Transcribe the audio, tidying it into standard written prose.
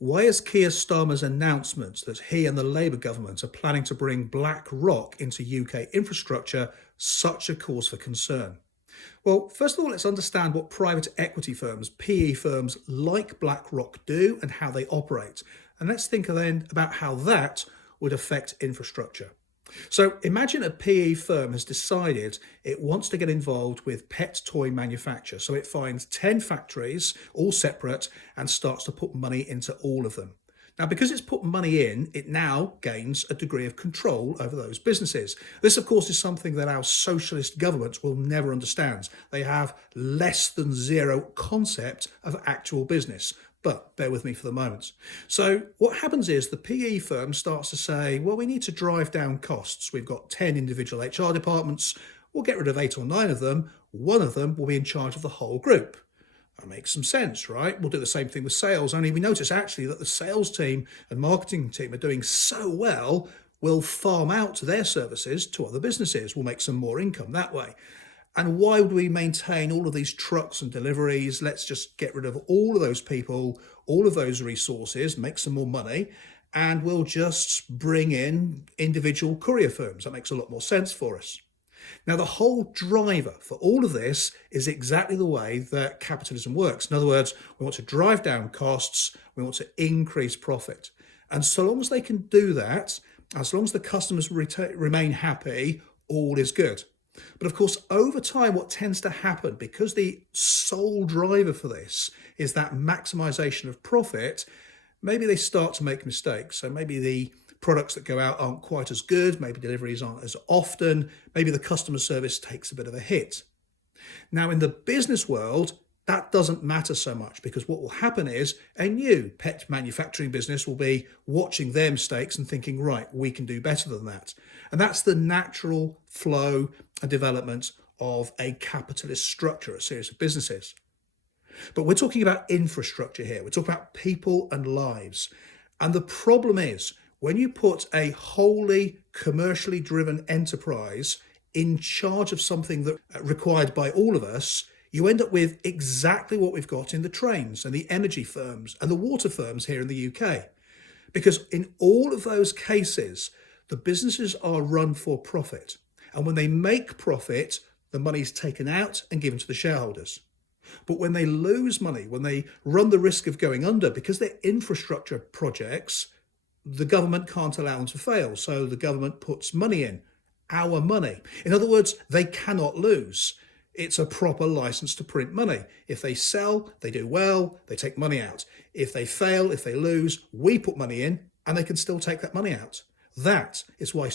Why is Keir Starmer's announcement that he and the Labour government are planning to bring BlackRock into UK infrastructure such a cause for concern? Well, first of all, let's understand what private equity firms, PE firms like BlackRock do and how they operate. And let's think then about how that would affect infrastructure. So imagine a PE firm has decided it wants to get involved with pet toy manufacture. So it finds 10 factories, all separate, and starts to put money into all of them. Now, because it's put money in, it now gains a degree of control over those businesses. This, of course, is something that our socialist governments will never understand. They have less than zero concept of actual business. But bear with me for the moment. So what happens is the PE firm starts to say, well, we need to drive down costs. We've got 10 individual HR departments. We'll get rid of 8 or 9 of them. One of them will be in charge of the whole group. That makes some sense, right? We'll do the same thing with sales. Only we notice actually that the sales team and marketing team are doing so well, we'll farm out their services to other businesses. We'll make some more income that way. And why would we maintain all of these trucks and deliveries? Let's just get rid of all of those people, all of those resources, make some more money, and we'll just bring in individual courier firms. That makes a lot more sense for us. Now, the whole driver for all of this is exactly the way that capitalism works. In other words, we want to drive down costs, we want to increase profit. And so long as they can do that, as long as the customers remain happy, all is good. But of course, over time, what tends to happen, because the sole driver for this is that maximization of profit, maybe they start to make mistakes. So maybe the products that go out aren't quite as good, maybe deliveries aren't as often, maybe the customer service takes a bit of a hit. Now, in the business world, that doesn't matter so much, because what will happen is a new pet manufacturing business will be watching their mistakes and thinking, right, we can do better than that. And that's the natural flow and development of a capitalist structure, a series of businesses. But we're talking about infrastructure here. We're talking about people and lives. And the problem is, when you put a wholly commercially driven enterprise in charge of something that required by all of us, you end up with exactly what we've got in the trains and the energy firms and the water firms here in the UK. Because in all of those cases, the businesses are run for profit. And when they make profit, the money's taken out and given to the shareholders. But when they lose money, when they run the risk of going under, because they're infrastructure projects, the government can't allow them to fail. So the government puts money in, our money. In other words, they cannot lose. It's a proper license to print money. If they sell, they do well, they take money out. If they fail, if they lose, we put money in and they can still take that money out. That is why